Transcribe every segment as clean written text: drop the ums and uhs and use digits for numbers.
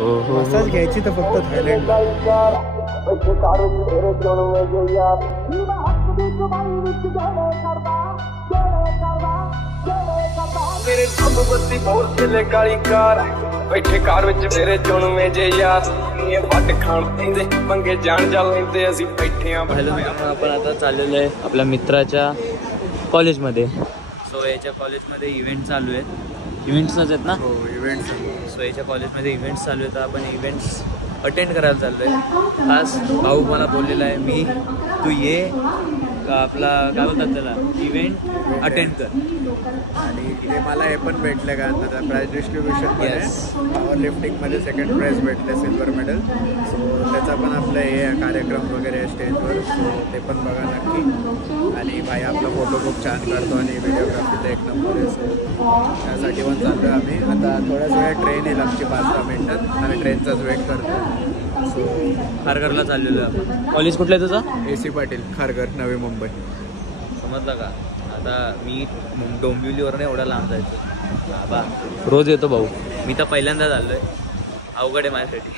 Massage घ्यायची तर फक्त थायलंड. ਮੇਰੇ ਸਭ ਬੱਤੀ ਬਹੁਤ ਚਲੇ ਕਾਲੀ ਕਾਰ ਬੈਠੇ ਕਾਰ ਵਿੱਚ ਮੇਰੇ ਚੁਣਵੇਂ ਜੇ ਯਾਰ ਇਹ ਵੱਟ ਖਾਣ ਪੈਂਦੇ ਮੰਗੇ ਜਾਣ ਜਾ ਲੈਂਦੇ ਅਸੀਂ बैठे आ. हॅलो मित्रांनो, आपण आता चाललेलो आहे आपल्या मित्राच्या कॉलेजमध्ये. सो याच्या कॉलेजमध्ये इव्हेंट चालू आहेत. इव्हेंट्सच आहेत ना? हो, इव्हेंट्स. सो याच्या कॉलेजमध्ये इव्हेंट्स चालू आहेत. आपण इव्हेंट्स अटेंड करायला चाललो आहे. खास भाऊ मला बोललेला आहे, मी तू ये आपला काय बोलतात त्याला इव्हेंट अटेंड कर. आणि इथे मला हे पण भेटलं का आता प्राइज डिस्ट्रीब्युशन पॉवर लिफ्टिंगमध्ये सेकंड प्राइज भेटले, सिल्वर मेडल. सो त्याचा पण आपलं हे कार्यक्रम वगैरे आहे स्टेजवर. सो ते पण बघा नक्की. आणि भाई आपला फोटो खूप छान काढतो आणि व्हिडिओग्राफी तर एक नंबर आहे. सो त्यासाठी पण चाललो आहे आम्ही. आता थोड्याच वेळात ट्रेन येईल आमची 5-10 मिनिटात. आम्ही ट्रेनचाच वेट करतो. सो खारघरला चाललेलो आहे आपण. कॉलेज कुठलं आहे तुझं? AC पाटील, खारघर, नवी मुंबई. समजलं का? आता मी डोंबिवलीवरून एवढा लांब जायचं बाबा. रोज येतो भाऊ, मी तर पहिल्यांदाच आलो आहे. अवघड आहे माझ्यासाठी.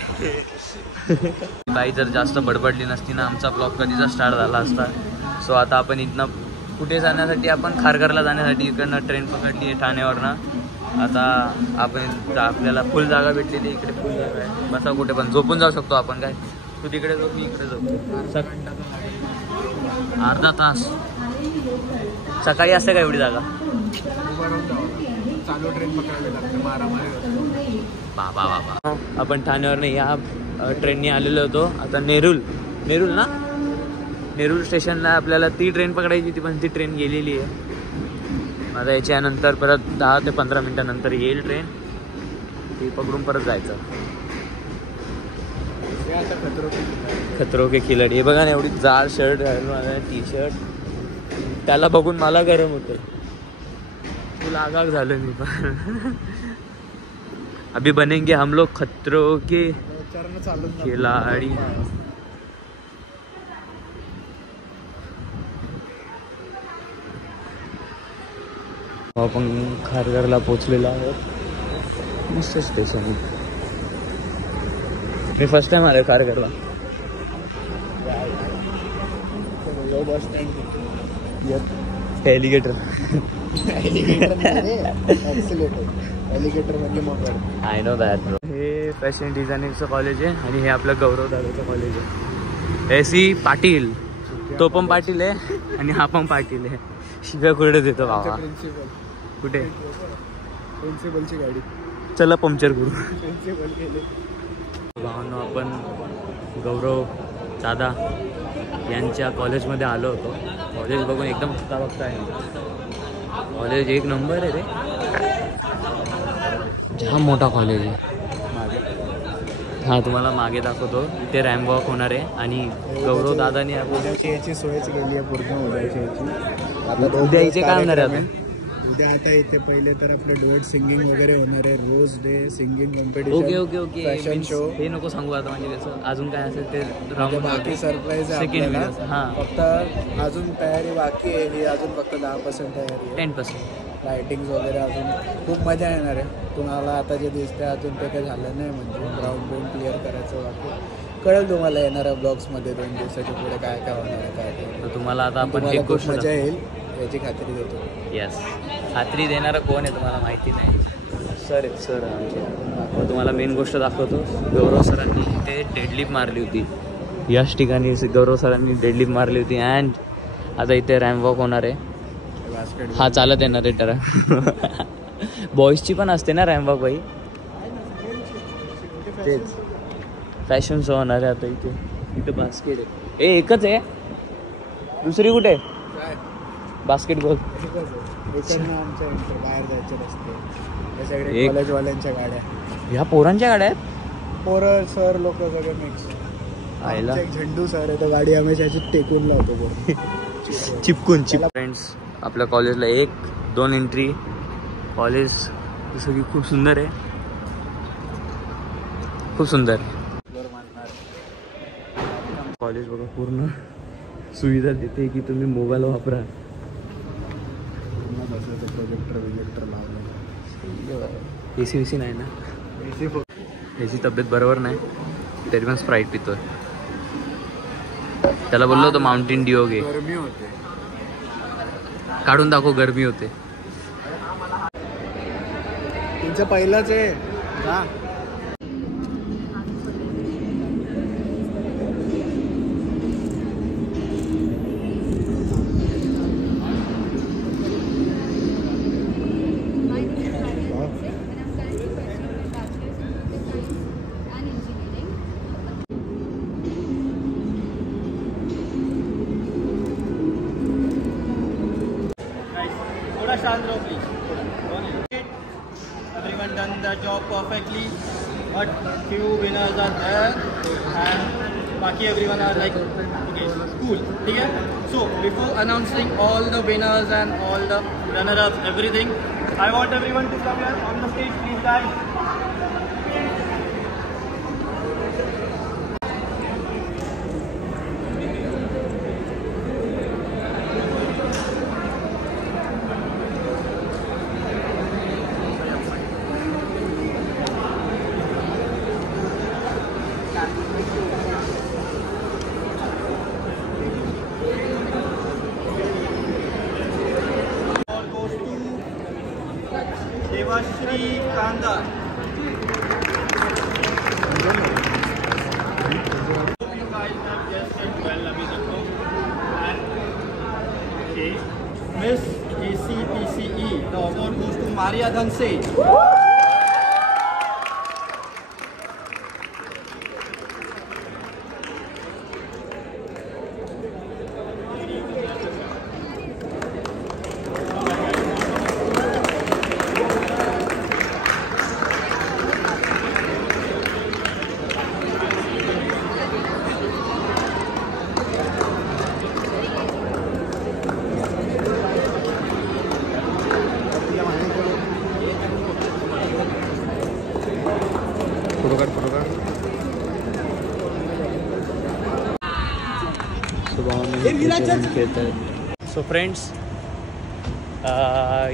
बाई जर जास्त बडबडली नसती ना, आमचा ब्लॉग कधीचा स्टार्ट झाला असता. सो आता आपण इथनं कुठे जाण्यासाठी, आपण खारघरला जाण्यासाठी इकडनं ट्रेन पकडली आहे ठाण्यावरनं. आता आपण आपल्याला फुल जागा भेटलेली, इकडे फुल जागा आहे. बसा कुठे पण, झोपून जाऊ शकतो आपण. काय तू तिकडे जाऊ, मी इकडे जाऊ. अर्धा तास सकाळी असते का एवढी जागा? चालू ट्रेन पकडावी लागते, मारामारी. बाबा बाबा, आपण ठाण्यावरनं या ट्रेनने आलेलो होतो. आता नेरूल ना, नेरूल स्टेशनला आपल्याला ती ट्रेन पकडायची होती, पण ती ट्रेन गेलेली आहे. आता याच्यानंतर परत 10 ते 15 मिनटानंतर येईल ट्रेन, ती पकडून परत जायचं. खतरो के खिलाडी. हे बघा ना, एवढी जाड शर्ट घालून आला, टी शर्ट. त्याला बघून मला गरम होतं. फुल आगाग झालो मी पण. अभी बनेंगे हम लोग खतरो के खिलाडी. आपण खारघरला पोचलेलो आहोत. मस्त स्टेशन. मी फर्स्ट टाइम आलो खारघरला. Bus stand. एलिगेटर. एलिगेटर म्हणजे मगर. I know that. हे फॅशन डिझायनिंगचं कॉलेज आहे आणि हे आपलं गौरव दादाचं कॉलेज आहे. AC पाटील, तो पण पाटील आहे आणि हा पण पाटील आहे. शिव्या कुठे देतो बाबा. कुठे? प्रिन्सिपलची गाडी. चला पंक्चर करू. प्रिन्सिपल गेले. भावांनो, आपण गौरव दादा यांच्या कॉलेजमध्ये आलो होतो. कॉलेज बघून एकदम बघता आहे. कॉलेज एक नंबर आहे रे, जाम मोठा कॉलेज आहे. हां, तुम्हाला मागे दाखवतो. इथे रॅम्प वॉक होणार आहे आणि गौरव दादाने याची सोयच केली आहे पूर्ण उद्याची याची. आता उद्या इथे काय होणार आहे? आता उद्या आता इथे पहिले तर आपलं डुएट सिंगिंग वगैरे होणार आहे. Rose day singing competition. Okay. Fashion show. हे नको सांगू आता, म्हणजे कसं अजून काय असेल ते बाकी सरप्राईज आहे सेकंड. आपल्याला. हां, फक्त अजून तयारी बाकी आहे. ही अजून फक्त 10% तयारी आहे. 10%. लायटिंग्स वगैरे अजून खूप मजा येणार आहे. तुम्हाला आता जे दिसतंय अजून ते काही झालं नाही, म्हणजे ग्राउंड बिऊंड क्लिअर करायचं बाकी. कळेल तुम्हाला येणाऱ्या ब्लॉग्समध्ये 2 दिवसाच्या पुढे काय काय होणार आहे, काय काय. तुम्हाला आता आपण एक खूप गोष्ट मजा येईल याची खात्री देतो. यस, खात्री देणारा कोण आहे तुम्हाला माहिती नाही. सर आहेत सर आमचे. मग तुम्हाला मेन गोष्ट दाखवतो. गौरव सरांनी इथे डेडलिफ्ट मारली होती. याच ठिकाणी गौरव सरांनी डेडलिफ्ट मारली होती. अँड आता इथे रॅम्प वॉक होणार आहे. हा चालत येणार आहे टरा. बॉईजची पण असते ना रॅम्प वॉक बाई. तेच फॅशन शो होणार आहे आता इथे. इथं बास्केट आहे. एकच आहे, दुसरी कुठे? बास्केटबॉल. आमच्या बाहेर जायचे रस्ते, कॉलेजवाल्यांच्या गाड्या, ह्या पोरांच्या गाड्या आहेत. पोरं सर लोक सगळे मिक्स. आयला एक झेंडू सर आहे, तर गाडी आम्ही त्याची टेकून लावतो. चिपकून. फ्रेंड्स, आपल्या कॉलेजला 1-2 एंट्री. कॉलेज सगळी खूप सुंदर आहे, खूप सुंदर. कॉलेज बघा, पूर्ण सुविधा देते की तुम्ही मोबाईल वापरा. प्रोजेक्टर विजेक्टर लावलं. AC नाही ना. त्याची तब्येत बरोबर नाही, तरी पण स्प्राईट पितोय. त्याला बोललो होतो माउंटेन ड्यू घे, गरमी होते. काढून दाखव, गरमी होते. तुमचं पहिलंच आहे जा. थोड़ा शांत रहो please. Everyone done their job perfectly, but few winners are there and बाकी everyone are like okay cool. ठीक है. So before announcing all the winners and all the runner-ups everything, I want everyone to come here on the stage please guys. Debasree कांदा. You guys have just done well अभी तक तो. Okay. Miss ACPCE, the award goes to Maria Dhanse. So friends,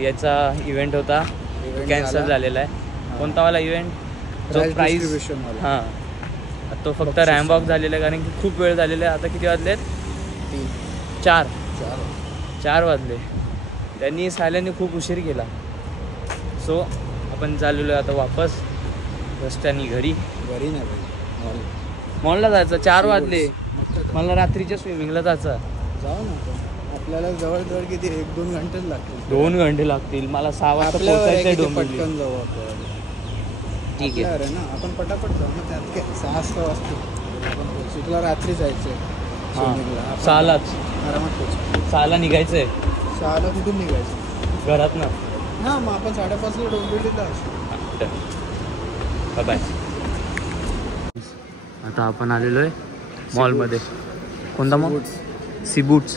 याचा event होता, cancel झालेला आहे. कोणता वाला इव्हेंट? जो प्राईज, हां, तो फक्त रॅम्प वॉक झालेला आहे कारण की खूप वेळ झालेला आहे. आता किती वाजलेत? 4 वाजले. त्यांनी सायल्याने खूप उशीर केला. सो आपण चाललेलो आहे आता वापस रस्त्याने घरी. मॉलला जायचं. 4 वाजले. मला रात्रीच्या स्विमिंगला जायचं. जाऊ ना, आपल्याला जवळजवळ किती 1-2 घंटेच लागतील. 2 घंटे लागतील. मला 6 वाजता पोहोचायचं आहे डोंबिवली. पटकन जाऊ आपण. ठीक आहे ना, आपण पटापट जाऊ ना. त्यात काय 6 वाजता तुला रात्री जायचंय. हां, 6लाच आरामात पोहोचू. 6ला निघायचंय. 6ला कुठून निघायचं? घरात ना. हां, मग आपण 5:30ला डोंबिवलीला असू. Bye bye. आता आपण आलेलो आहे मॉलमध्ये. कोणता mall? Seawoods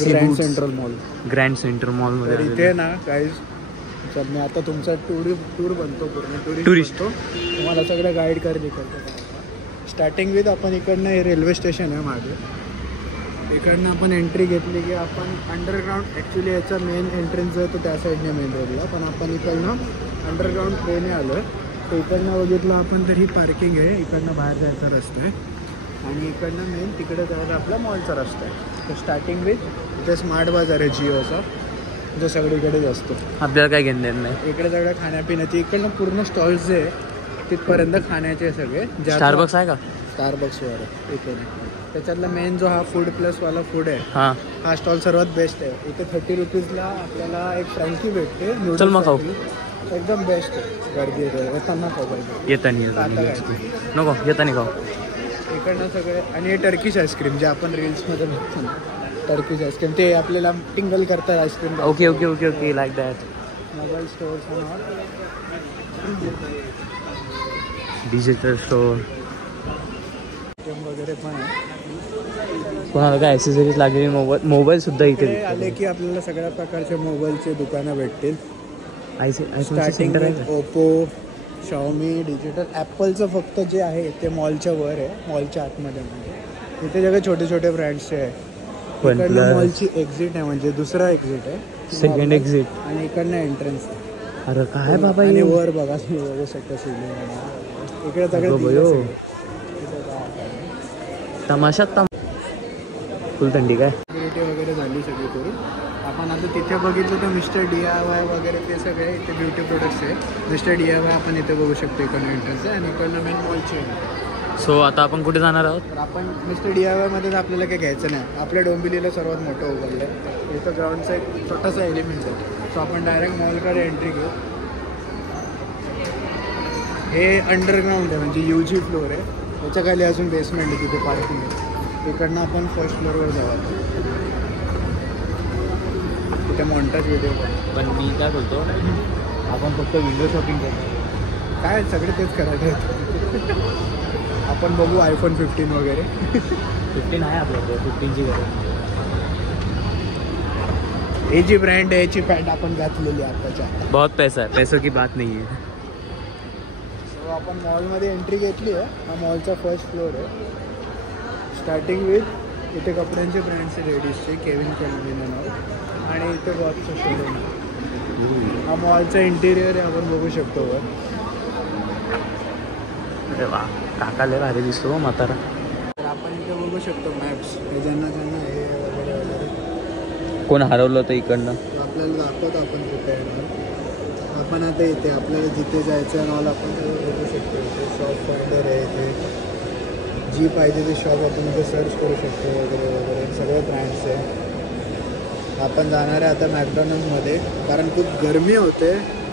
grand central mall. Grand centre मॉलमध्ये इथे ना गाईज, तर मी आता तुमचा टूर बनतो, पूर्ण टुरिस्ट तुम्हाला सगळं गाईड करेल इकडचं. स्टार्टिंग विथ आपण इकडनं हे रेल्वे स्टेशन आहे मागे. इकडनं आपण एंट्री घेतली की आपण अंडरग्राऊंड, ॲक्च्युली याचा मेन एंट्रन्स आहे तो त्या साईडने मेन रोडला, पण आपण इकडनं अंडरग्राऊंड ट्रेने आलो आहे. तर इकडनं बघितलं आपण तर ही पार्किंग आहे. इकडनं बाहेर जायचा रस्ता आहे आणि इकडनं मेन तिकडे जायचा आपला मॉलचा रस्ता आहे. तर स्टार्टिंग विथ इथे स्मार्ट बाजार आहे जिओचा, जो सगळीकडेच असतो. आपल्याला काय घेणं नाही. इकडे सगळं खाण्यापिण्याची, इकडनं पूर्ण स्टॉल्स जे आहे तिथपर्यंत खाण्याचे सगळे. स्टारबक्स आहे का? स्टारबक्सवर इकडे. त्याच्यातला मेन जो हा फूड प्लसवाला फूड आहे, हां, हा स्टॉल सर्वात बेस्ट आहे. इथे 30 रुपीजला आपल्याला एक फ्रँकी भेटते. चल मग खाऊ. एकदम बेस्ट आहे. गर्दी येताना खाऊ पाहिजे. येताना नको, येताना खाऊ. इकडनं सगळे. आणि हे टर्किश आईस्क्रीम जे आपण रील्समध्ये बघतो ना, टर्किश आईस्क्रीम, ते आपल्याला टिंगल करतात ice cream. Okay okay okay okay like that. Mobile stores digital store वगैरे पण आहे. कोणाला काय ॲक्सेसरीज लागलेली, मोबाईल सुद्धा इथे आले की आपल्याला सगळ्या प्रकारचे मोबाईलचे दुकानं भेटतील. Starting Oppo, Xiaomi, digital. ॲपलचं फक्त जे आहे ते मॉलच्या वर आहे, मॉलच्या आतमध्ये. इथे सगळे छोटे छोटे ब्रँड्सचे आहे. इकडनं मॉलची एक्झिट आहे, म्हणजे दुसरा एक्झिट आहे, सेकंड एक्झिट, आणि इकडनं एंट्रन्स आहे. अरे काय बाबा. आणि वर बघा, बघू शकता सीलिंग. इकडे सगळे अगं दिलं बयो. सगळे. तमाशात फुल थंडी काय. ॲक्टिव्हिटी वगैरे झाली सगळी करून आपण आता तिथे बघितलं तर मिस्टर DIY वगैरे ते सगळे इथे ब्युटी प्रोडक्ट्स आहे. मिस्टर DIY आपण इथे बघू शकतो इकडनं एंट्रन्स आहे आणि इकडनं मेन मॉलची आहे. सो आता आपण कुठे जाणार आहोत. तर आपण मिस्टर DIY मध्ये आपल्याला काही घ्यायचं नाही. आपल्या डोंबिवलीला सर्वात मोठं उघडलं आहे. इथं ग्राउंडचा एक छोटासा एलिमेंट आहे. सो आपण डायरेक्ट मॉलकडे एंट्री घेऊ. हे अंडरग्राऊंड आहे म्हणजे UG फ्लोअर आहे. त्याच्या खाली अजून बेसमेंट आहे तिथे पार्किंग आहे. तिकडनं आपण फर्स्ट फ्लोअरवर जाऊ. तिथे मॉन्टाज व्हिडिओ पण मी काय बोलतो आपण फक्त विंडो शॉपिंग करतो. काय सगळे तेच करायचं आहे. आपण बघू iPhone 15 वगैरे. 15 आहे आपल्याकडे. 15ची गरज. हे जी ब्रँड आहे याची पॅन्ट आपण घातलेली आहे आताच्या. बहुत पैसा है, पैसों की बात नहीं है. सो आपण मॉलमध्ये एंट्री घेतली आहे. हा मॉलचा फर्स्ट फ्लोअर आहे. स्टार्टिंग विथ इथे कपड्यांचे ब्रँड्स आहे लेडीजचे केविन केल्विन नाव आणि इथे वॉचचं शोरूम आहे. हा मॉलचा इंटिरियर आहे आपण बघू शकतो वर. अरे वा काका लय भारी दिसतो म्हातारा. तर आपण इथे बघू शकतो मॅप्स हे ज्यांना हे वगैरे वगैरे कोण हरवलं होतं इकडनं. आपल्याला दाखवतो आपण कुठे आहे. आपण आता इथे आपल्याला जिथे जायचं आहे मॉल आपण बघू शकतो. इथे शॉप फाइंडर आहे. इथे जी पाहिजे ते शॉप आपण इथे सर्च करू शकतो वगैरे वगैरे सगळे ब्रँड्स आहे. आपण जाणार आहे आता मॅकडॉनल्डमध्ये कारण खूप गरमी होते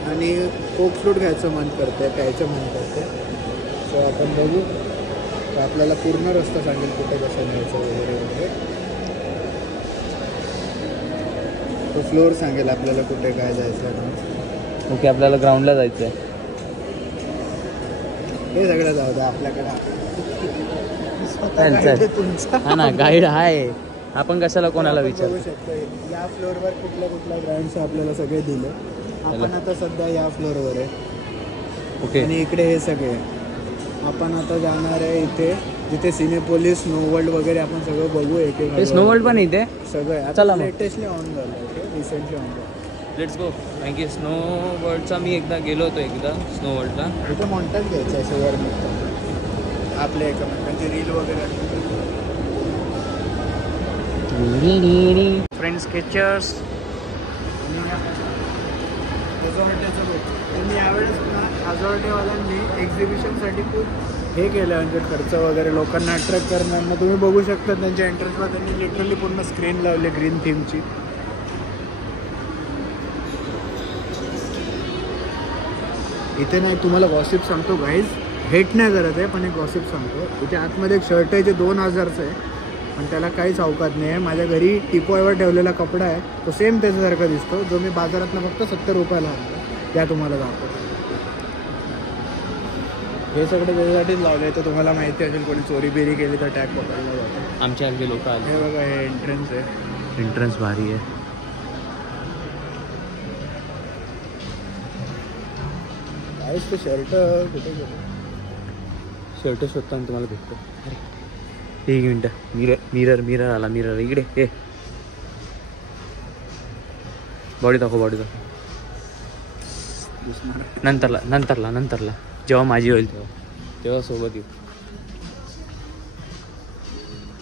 आणि कोक फ्रूट घ्यायचं मन करते प्यायचं मन करते. सो आपण बघू आपल्याला पूर्ण रस्ता सांगेल कुठे कसं न्यायचं वगैरे वगैरे. तो फ्लोअर सांगेल आपल्याला कुठे काय जायचं आहे. ओके आपल्याला ग्राउंडला जायचं आहे. हे सगळं जाऊ द्या आपल्याकडे. तुमचा हा ना गाईड आहे. आपण कशाला कोणाला बघू विचारू. शकतो या फ्लोअरवर कुठल्या ब्रँड्स आपल्याला सगळे दिले. आपण आता सध्या या फ्लोअरवर आहे. ओके आणि इकडे हे सगळे आपण आता जाणार आहे इथे जिथे सिनेपोलिस स्नो वर्ल्ड वगैरे आपण सगळं बघू. एक स्नो वर्ल्ड पण इथे सगळं आता चला मग. लेटेस्टली ऑन झालं. ओके रिसेंटली ऑन झालं. Let's go. कारण की स्नो वर्ल्डचा मी एकदा गेलो होतो स्नो वर्ल्डला. इथे मॉन्टाज घ्यायचं आहे शेवट आपल्या एकमेकांची रील वगैरे. Friends Skechers. त्यांनी यावेळेस ना हजार्डेवाल्यांनी एक्झिबिशनसाठी खूप हे केलं म्हणजे खर्च वगैरे लोकांना अट्रॅक्ट करण्यानं. तुम्ही बघू शकता त्यांच्या एंट्रन्सला त्यांनी लिटरली पूर्ण स्क्रीन लावले ग्रीन थीमची. इथे नाही तुम्हाला गॉसिप सांगतो गाईज. हेट नाही करत आहे पण एक गॉसिप सांगतो. इथे आतमध्ये एक शर्ट आहे जे 2000चं आहे पण त्याला काहीच अवकात नाही आहे. माझ्या घरी टिपॉयवर ठेवलेला कपडा आहे तो सेम त्याच्यासारखा दिसतो जो मी बाजारातनं फक्त 70 रुपयाला आणतो. त्या तुम्हाला दाखवतो. हे सगळं त्याच्यासाठीच लावलं आहे. तर तुम्हाला माहिती असेल कोणी चोरी बिरी केली तर टॅग पकडला जातो. आमच्यासारखे लोक आले. हे बघा हे एंट्रन्स आहे. एंट्रन्स भारी आहे. काहीच ते शर्ट कुठे गेलं. शर्ट शोधताना तुम्हाला भेटतो. अरे एक मिनटं. मिरर आला. मिरर इकडे. हे बॉडी दाखव. बॉडी दाखव. नंतरला जेव्हा माझी होईल तेव्हा सोबत येऊ.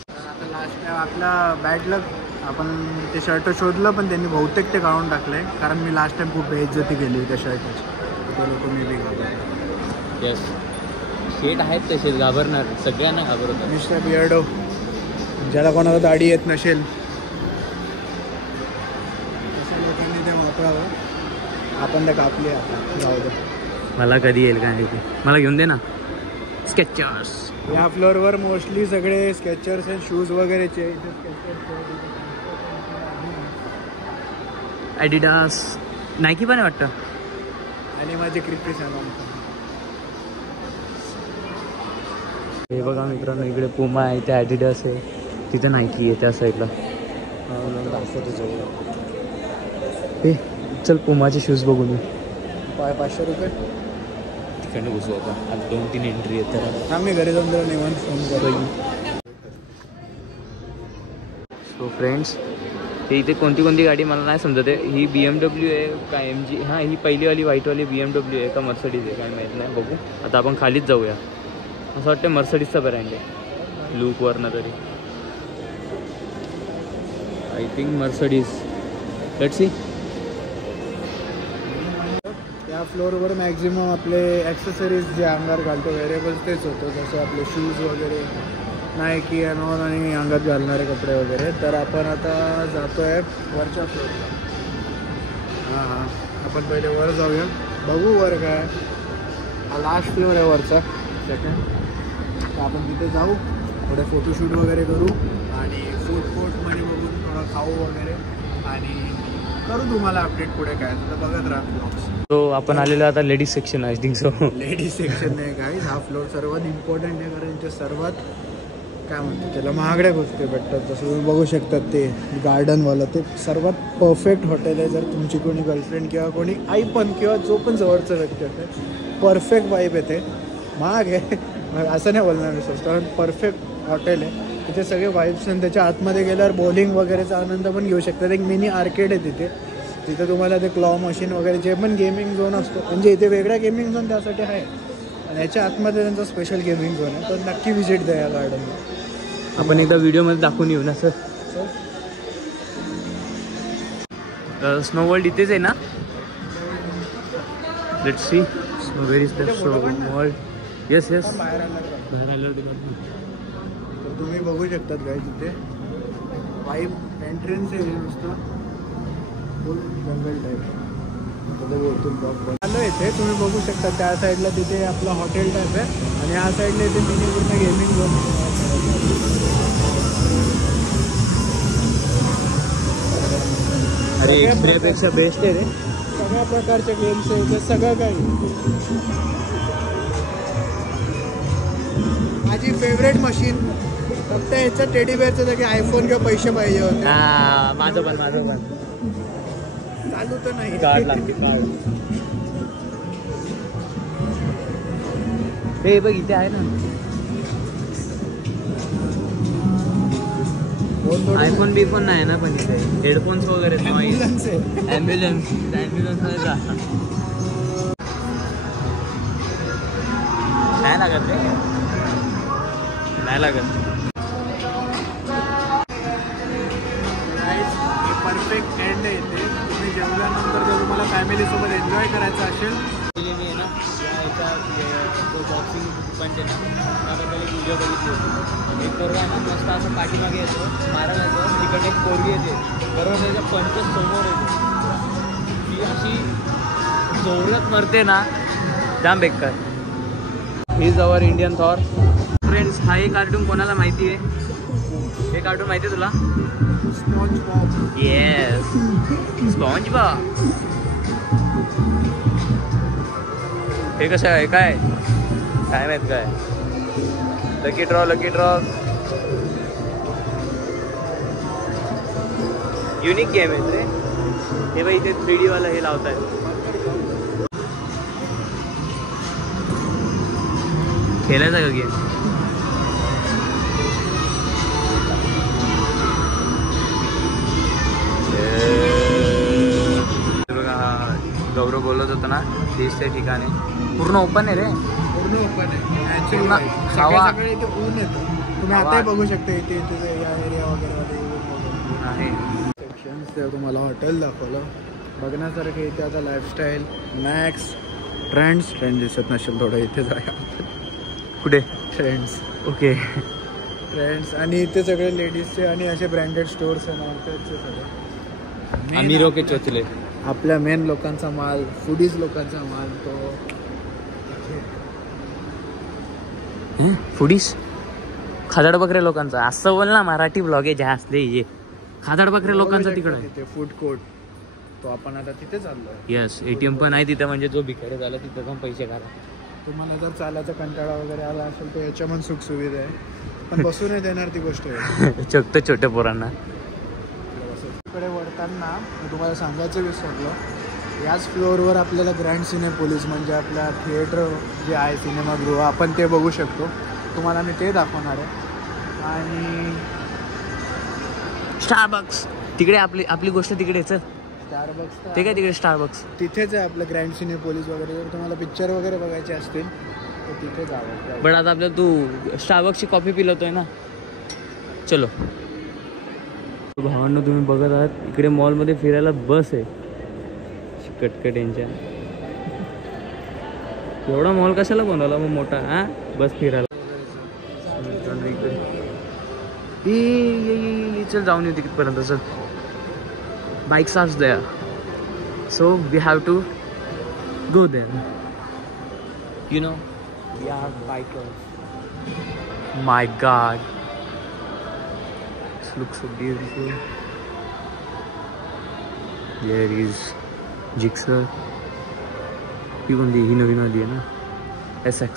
आता लास्ट टाइम आपला बॅड लक आपण ते शर्ट शोधलं पण त्यांनी बहुतेक ते काढून टाकलंय कारण मी लास्ट टाइम खूप बेइज्जती केली त्या शर्टाची. ते लोक मी बी घाबरले. येस शेट आहेत तसेच घाबरणार. सगळ्यांना घाबरतात. मिस्टर बियर्डो ज्याला कोणाला दाढी येत नसेल तशा लोकांनी ते वापरावं. आपण ते कापली आता जाऊ दे. मला कधी येईल काय ते मला घेऊन दे ना. स्केचर्स. या फ्लोअरवर मोस्टली सगळे स्केचर्स आणि शूज वगैरेचे. ॲडिडास नायकी पण आहे वाटतं. आणि माझे क्रिपी सॅलॉन. हे बघा मित्रांनो इकडे पुमा आहे. ते ॲडिडास आहे. तिथे नायकी आहे त्या साईडला. हे चल पुमाचे शूज बघून मी. 500 रुपये. तिकडनं घुसू आपण. आज 2-3 एंट्री आहेत तर आम्ही घरी जाऊन जरा निवांत फोन करू. सो फ्रेंड्स ते इथे कोणती कोणती गाडी मला नाही समजत आहे. ही BMW आहे का MG? हां, ही पहिलीवाली व्हाईटवाली BMW आहे का मर्सडीज आहे काय माहीत नाही. बघू आता आपण खालीच जाऊया. असं वाटतं मर्सडीजचा ब्रँड आहे लुकवरनं तरी. I think Mercedes. Let's see. या फ्लोअरवर मॅक्झिमम आपले ॲक्सेसरीज जे अंगार घालतो व्हेरिएबल्स तेच होतं, जसे आपले शूज वगैरे, नायकी अनॉन आणि अंगात घालणारे कपडे वगैरे. तर आपण आता जातो आहे वरच्या फ्लोअरला. हां, आपण पहिले वर जाऊया, बघू वर काय. हा लास्ट फ्लोअर आहे वरचा सेकंड. तर आपण तिथे जाऊ, थोडे फोटोशूट वगैरे करू आणि फूड कोर्टमध्ये बघून थोडं खाऊ वगैरे आणि करू तुम्हाला अपडेट पुढे काय. तर बघत राहा ब्लॉग्स. तो आपण आलेलो आता ladies section I think so. Ladies section नाही काय, हा फ्लोअर सर्वात इम्पॉर्टंट आहे कारण इथे सर्वात काय म्हणतात त्याला महागड्या गोष्टी भेटतात. जसं तुम्ही बघू शकतात ते गार्डनवालं, ते सर्वात परफेक्ट हॉटेल आहे. जर तुमची कोणी गर्लफ्रेंड किंवा कोणी आई पण किंवा जो पण जवळचा व्यक्ती असेल, परफेक्ट वाईब येते. महाग आहे असं नाही बोलणार मी, स्वस्त, पण परफेक्ट हॉटेल आहे. तिथे सगळे वाईब्स आणि त्याच्या आतमध्ये गेल्यावर बॉलिंग वगैरेचा आनंद पण घेऊ शकतात. एक मिनी आर्केड आहे तिथे. तिथे तुम्हाला ते क्लॉ मशीन वगैरे जे पण गेमिंग झोन असतो, म्हणजे इथे वेगळा गेमिंग झोन त्यासाठी आहे आणि याच्या आतमध्ये त्यांचा स्पेशल गेमिंग झोन आहे. तर नक्की व्हिजिट द्या या गार्डनला. आपण एकदा व्हिडिओमध्ये दाखवून येऊ ना सर. स्नो वर्ल्ड इथेच आहे ना. Let's see where is the snow world. Yes yes, बाहेर आलं तर तुम्ही बघू शकतात काय तिथे वाईब एंट्रन्स आहे नुसतं फुल जंगल टाईप. आलो इथे तुम्ही बघू शकता त्या साईडला तिथे आपलं हॉटेल टाईप आहे आणि ह्या साईडला इथे मिनी पूर्ण गेमिंग झोन. अरे एक्सप्रेपेक्षा बेस्ट आहे रे. सगळ्या प्रकारचे गेम्स आहे इथे, सगळं काही. माझी फेवरेट मशीन फक्त याचं टेडी बेअरचं जागी आयफोन किंवा पैसे पाहिजे होते. माझं पण चालू तर नाही. कार्ड लागते कार्ड. हे बघ इथे आहे ना आयफोन बिफोन नाही ना, पण इथे हेडफोन्स वगैरे ॲम्ब्युलन्स आहे. ॲम्ब्युलन्स मध्ये जा. नाही लागत रे, नाही लागत. परफेक्ट एंड आहे इथे. तुम्ही जेवल्यानंतर जर तुम्हाला फॅमिलीसोबत एन्जॉय करायचं असेल मी ना जो बॉक्सिंग पंच आहे ना त्याबद्दल एक व्हिडिओ बघितली होती. एक पोरगा आहे ना मस्त असं पाठीमागे येतो, मारायला येतो, तिकडे एक पोरगी येते बरोबर त्याच्या पंच समोर येतो. ती अशी जोरात मरते ना, जाम बेकार. He is our Indian Thor. Friends, हा एक कार्टून कोणाला माहिती आहे? हे कार्टून माहिती आहे तुला? स्पॉन्जबॉब. Yes, SpongeBob. हे कसं आहे काय माहित काय? लकी ड्रॉ युनिक गेम आहे रे. हे बाई इथे 3D वाला हे लावत आहे. खेळायचा का गेम? गौरव बोलत होता ना, तेच त्या ठिकाणी पूर्ण ओपन आहे रे. पूर्ण ओपन आहे. पूर्ण हवा. सगळे इथे ऊन येतं. तुम्ही आताही बघू शकता इथे या एरिया वगैरे आहे. सेक्शन्स ते तुम्हाला हॉटेल दाखवलं बघण्यासारखे. इथे आता लाईफस्टाईल मॅक्स ट्रेंड्स दिसत नसेल थोडं इथे जाऊया. कुठे? ट्रेंड्स. Okay, trends. आणि इथे सगळे लेडीजचे आणि असे ब्रँडेड स्टोर्स आहे नॉनटेजचे सगळे. अमीरो के चोचले. आपल्या मेन लोकांचा माल, फुडीज लोकांचा माल तो फुडीस खादाड बकरे लोकांचा. असं बोल ना, मराठी ब्लॉग आहे ज्या असले ये खादाड बकरे लोकांचा तिकडं आहे. तिथे फूड कोर्ट, तो आपण आता तिथे चाललोय. येस, ATM पण आहे तिथे, म्हणजे जो भिकारी झाला तिथे जाऊन पैसे काढा. तुम्हाला जर चालायचा कंटाळा वगैरे आला असेल तर याच्या पण सुख सुविधा आहे, पण बसून देणार ती गोष्ट आहे. चकत छोट्या पोरांना. कडे वळताना तुम्हाला सांगायचं विसरलो, याच फ्लोअरवर आपल्याला ग्रँड सिनेपोलिस म्हणजे आपला थिएटर जे आहे सिनेमागृह, आपण ते बघू शकतो. तुम्हाला मी ते दाखवणार आहे. आणि स्टारबक्स तिकडे आपली आपली गोष्ट तिकडे चल. स्टारबक्स ते काय तिकडे स्टारबक्स तिथेच आहे आपलं ग्रँड सिनेपोलिस वगैरे. जर तुम्हाला पिक्चर वगैरे बघायचे असतील तर तिथे जावं. बट आता आपल्याला तू स्टारबक्सची कॉफी पिलवतोय ना. चलो भावांनो, तुम्ही बघत आहात इकडे मॉलमध्ये फिरायला बस आहे कटकट यांच्या. एवढा मॉल कशाला बनवला मग मोठा हा बस फिरायला. ये चल जाऊन येऊ तिकीटपर्यंत. चल bikes are there so we have to go there. You know we are bikers. My God, this looks so beautiful. There is Gixxer. ही कोणती, ही नवीन आली आहे ना SX.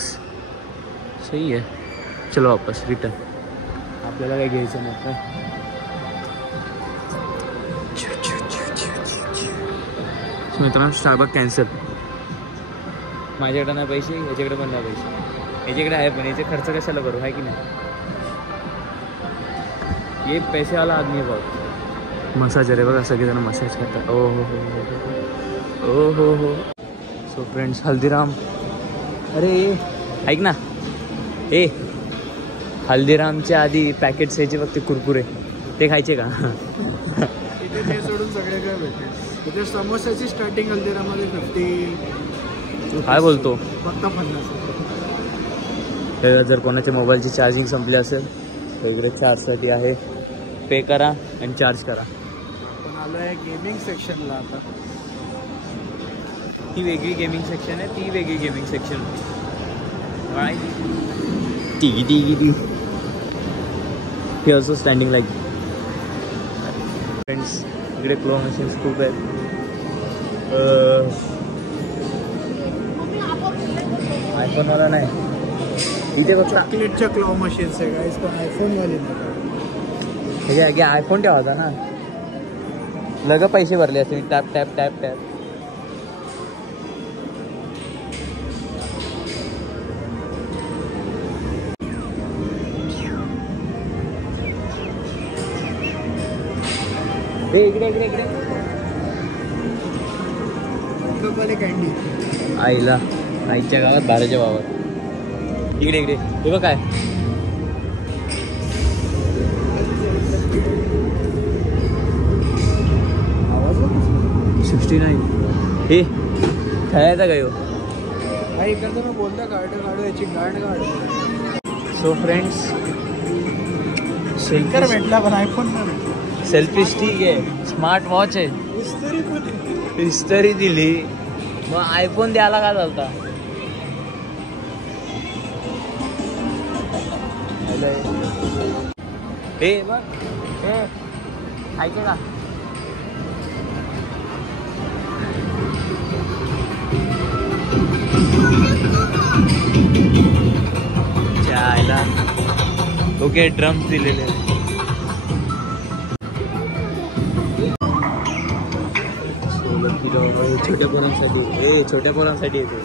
सही आहे. चलो वापस रिटर्न. आपल्याला काय घ्यायचं नाही काय. मित्रांनो स्टारबक्स कॅन्सल. माझ्याकडे नाही पैसे, याच्याकडे पण नाही पैसे. याच्याकडे आहे पण याचे खर्च कशाला करू, आहे की नाही. ये पैसेवाला आदमी आहे बहुत. मसाजर आहे बघा, सगळेजण मसाज करतात. ओ हो हो हो. So friends Haldiram. अरे ऐक ना, ए हल्दीरामच्या आधी पॅकेट्स यायचे बघ ते कुरकुरे, ते खायचे का. तिथे ते सोडून सगळीकडे भेटेल. तिथे समोसाची स्टार्टिंग हल्दीराममध्ये 50. काय बोलतो फक्त 50. जर कोणाच्या मोबाईलची चार्जिंग संपली असेल तर इकडे चार्जसाठी आहे. पे करा आणि चार्ज करा. आपण आलो आहे गेमिंग सेक्शनला. आता ही वेगळी गेमिंग सेक्शन आहे, ती वेगळी gaming section. T he also standing like. Friends इकडे क्लो मशीन्स खूप आहेत. आयफोनवाला नाही इथे फक्त चॉकलेटच्या क्लॉ मशीन्स आहे गाईस, पण आयफोनवाले नाही. ह्याच्या आयफोन ठेवा होता ना, लग पैसे भरले असते. Tap tap tap tap. इकडे इकडे इकडे कँडी आईला, आईच्या गावात भाड्याच्या भावात. इकडे इकडे हे बघ काय. हे खेळायचा काय हो. इकडचं ना बोलता गार्ड काढू, याची गार्ड काढू. सो फ्रेंड्स स्पीकर भेटला पण आयफोन नाही भेटला. सेल्फी स्टिक आहे, स्मार्ट वॉच आहे, इस्त्री दिली, मग आयफोन द्यायला काय चालता. हे बघ हे खायचं का. चायला ओके ड्रम्स दिलेले. छोट्या पोरांसाठी, हे छोट्या पोरांसाठी येते.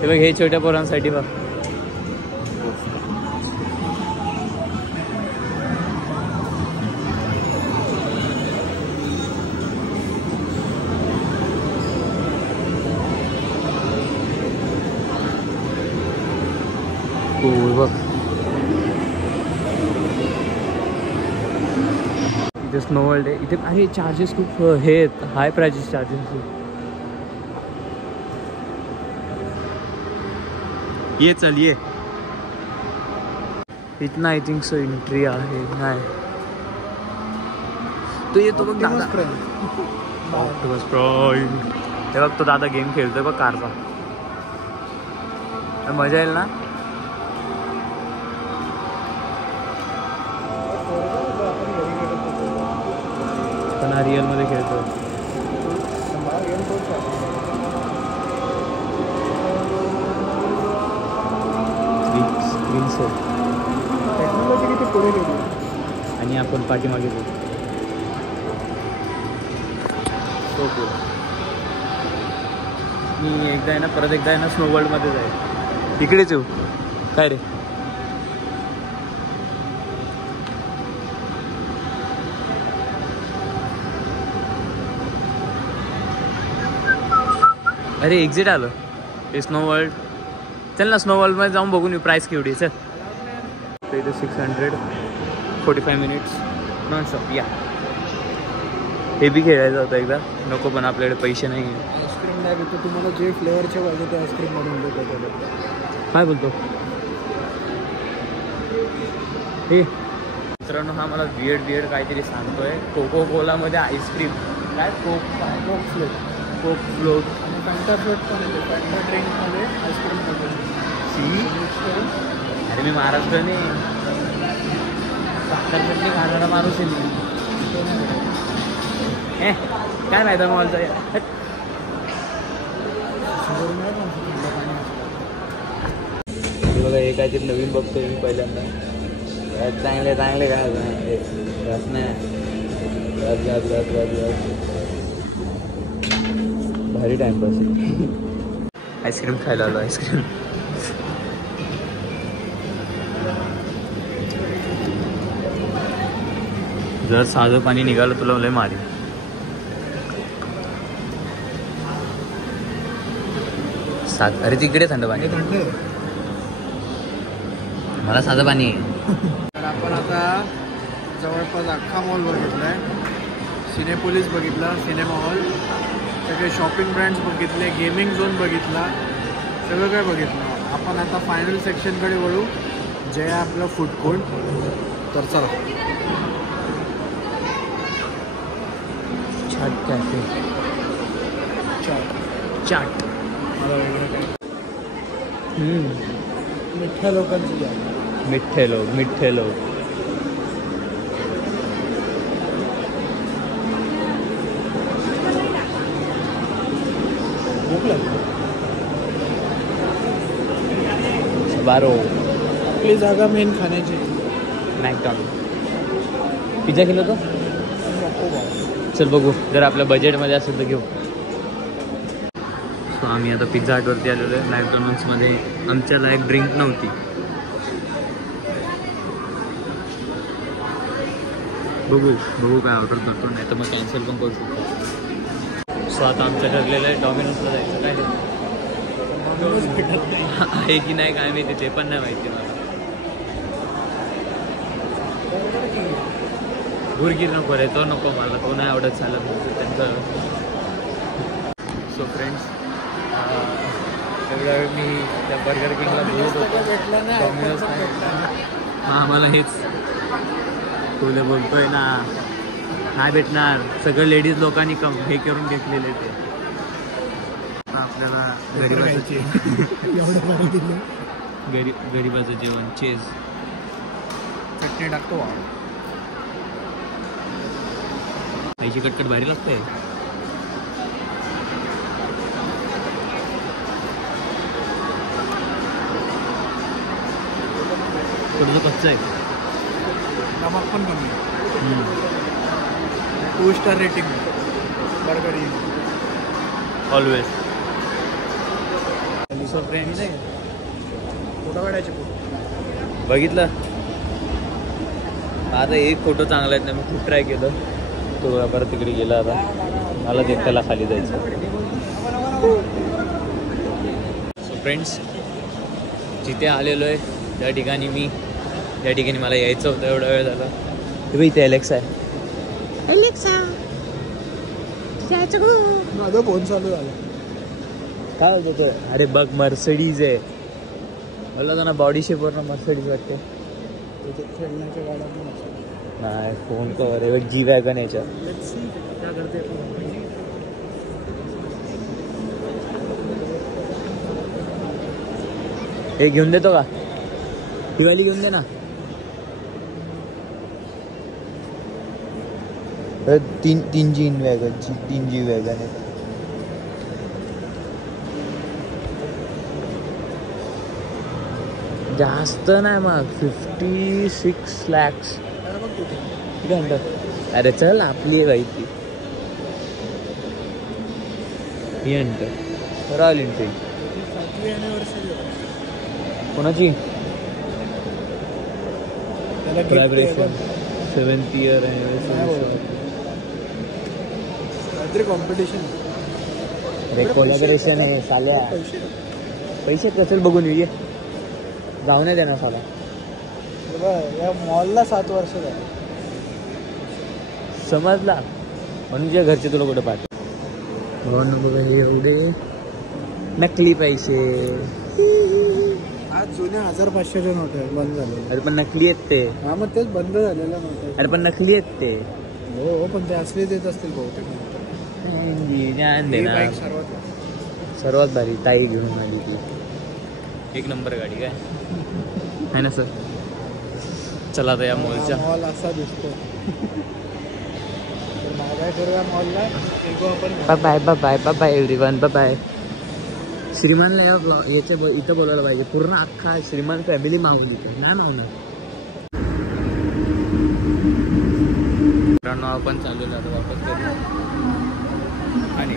हे बघ हे छोट्या पोरांसाठी बघ. बघ इथे स्नो वर्ल्ड आहे. इथे अरे चार्जेस खूप हे आहेत, हाय प्राइजेस चार्जेस. ये चल ये इतना आय थिंक सो एंट्री आहे. नाही तो येतो बघ दादा. Octopus prime. हे बघ तो दादा गेम खेळतोय बघ कारचा. मजा येईल ना. पण हा रिअल मध्ये खेळतो. स्क्रीन सेट टेक्नॉलॉजी किती पुढे गेली. आणि आपण पाठीमागे जाऊ. मी एकदा आहे ना, परत एकदा आहे ना स्नो वर्ल्डमध्ये जाईल. इकडेच येऊ काय रे. अरे एक्झिट आलं ते स्नो वर्ल्ड. चल ना स्नो वर्ल्डमध्ये जाऊन बघून येऊ प्राईस केवढी. चल तर इथे 645 मिनिट्स नॉन स्टॉप. या हे बी खेळायचं होतं एकदा, नको पण आपल्याकडे पैसे नाही आहे. आईस्क्रीम नाही भेटतो तुम्हाला, जे फ्लेवरचे पाहिजे ते आईस्क्रीम बनवून देतो त्याला. काय बोलतो हे मित्रांनो? हा मला बियर्ड काहीतरी सांगतोय. कोको कोलामध्ये आईस्क्रीम काय कोक फ्लोट आणि फॅन्टा फ्लोट पण येते. फॅन्टा ड्रिंकमध्ये आईस्क्रीम बनवतो. अरे मी महाराष्ट्राने साखर चटणी खाणारा माणूस आहे मी. काय माहिती मॉलचा बघा. हे काहीतरी नवीन बघतोय मी पहिल्यांदा. चांगले काय रस नाही. भारी टाइमपास. आईस्क्रीम खायला आलो. आईस्क्रीम जर साधं पाणी निघालं तुला लय मारी. अरे तिकडे थंड पाणी, मला साधं पाणी आहे. तर आपण आता जवळपास अख्खा मॉल बघितला आहे. सिनेपोलिस बघितला, सिनेमा हॉल, सगळे शॉपिंग ब्रँड्स बघितले, गेमिंग झोन बघितला, सगळं काय बघितलं. आपण आता फायनल सेक्शनकडे वळू, जे आहे आपलं फूड कोर्ट. तर चला. चाट कॅफे. चाट मिठ्या लोकांची जागा. मिठ्ठे लोक भूक लागली. बारो आपली जागा मेन खाण्याची. मॅकडॉनल्ड पिझ्झा केलं तो. चल बघू जर आपल्या बजेटमध्ये असेल तर घेऊ. सो आम्ही आता पिझ्झा हटवरती आलेलो आहे. मॅकडॉनल्ड्समध्ये आमच्याला एक ड्रिंक नव्हती. बघू काय ऑर्डर करतो, नाही तर मग कॅन्सल पण करू शकतो. सो आता आमचं ठरलेलं आहे डॉमिनोजला जायचं. काय आहे की नाही काय माहिती, ते पण नाही माहिती मला. गुरगीर नको रे, तो नको मला, तो नाही आवडत चालत त्यांचं. सो फ्रेंड्स तेवढा वेळ मी त्या बर्गर किंगला बोलत होतो, डॉमिनोज नाही भेटला. हां मला हेच तुला बोलतोय ना, नाही भेटणार. सगळं लेडीज लोकांनी हे करून घेतलेले ते. आपल्याला गरीबाचं जेवण चेज चटणी टाकतो. पैसे कटकट भारी लागतंय. थोडंसं कच्चं आहे. नमक पण कमी. 2 star rating burger always. So friends photo काढायचे. बघितलं आता एक फोटो चांगला आहेत ना, मी खूप ट्राय केलं. तो परत तिकडे गेला. आता मला ते त्याला खाली जायचं. सो फ्रेंड्स जिथे आलेलो आहे त्या ठिकाणी मला यायचं होतं. एवढा वेळ झाला. हे इथे अलेक्सा आहे. माझा फोन चालू झाला. काय बोलतो ते? अरे बघ मर्सिडीज आहे. मला तर ना बॉडी शेपवरनं मर्सिडीज वाटते. खेळण्याच्या गाड्या पण असतात. नाही फोन कवर आहे जी वॅगन याच्यात. काय करते हे घेऊन देतो का? दिवाळी घेऊन दे ना. 3G वॅगन 3G वॅगन आहे. जास्त नाही मग 56 lakhs. किती म्हणतात? अरे चल आपली आहे बाई ती. ही म्हणतं रॉयल एनफील्ड. कोणाची? Collaboration 7th year anniversary. काहीतरी कॉम्पिटिशन. अरे कोलॅबरेशन आहे साल्या. पैसे कसे बघून ये जाऊ नाही देणार साला. या मॉलला 7 वर्ष झाली. समजला म्हणून तुझ्या घरचे तुला कुठे पाहते. बघा हे एवढे नकली पैसे. आज जुन्या 1500च्या नोट बंद झाले. अरे पण नकली आहेत ते. हा मग तेच बंद झालेलं नव्हतं. अरे पण नकली आहेत ते. हो पण ते असले देत असतील बहुतेक. सर्वात भारी ताई घेऊन आली ती. एक नंबर गाडी काय आहे ना सर. चला आता या मॉलच्या. मॉल असा दिसतो. काय करूया मॉलला आपण. Bye bye bye bye bye everyone bye bye. श्रीमानला याच्या इथं बोलायला पाहिजे. पूर्ण अख्खा श्रीमान फॅमिली मागून इथं ना ना. मित्रांनो आपण चाललेलो आता वापस करू. आणि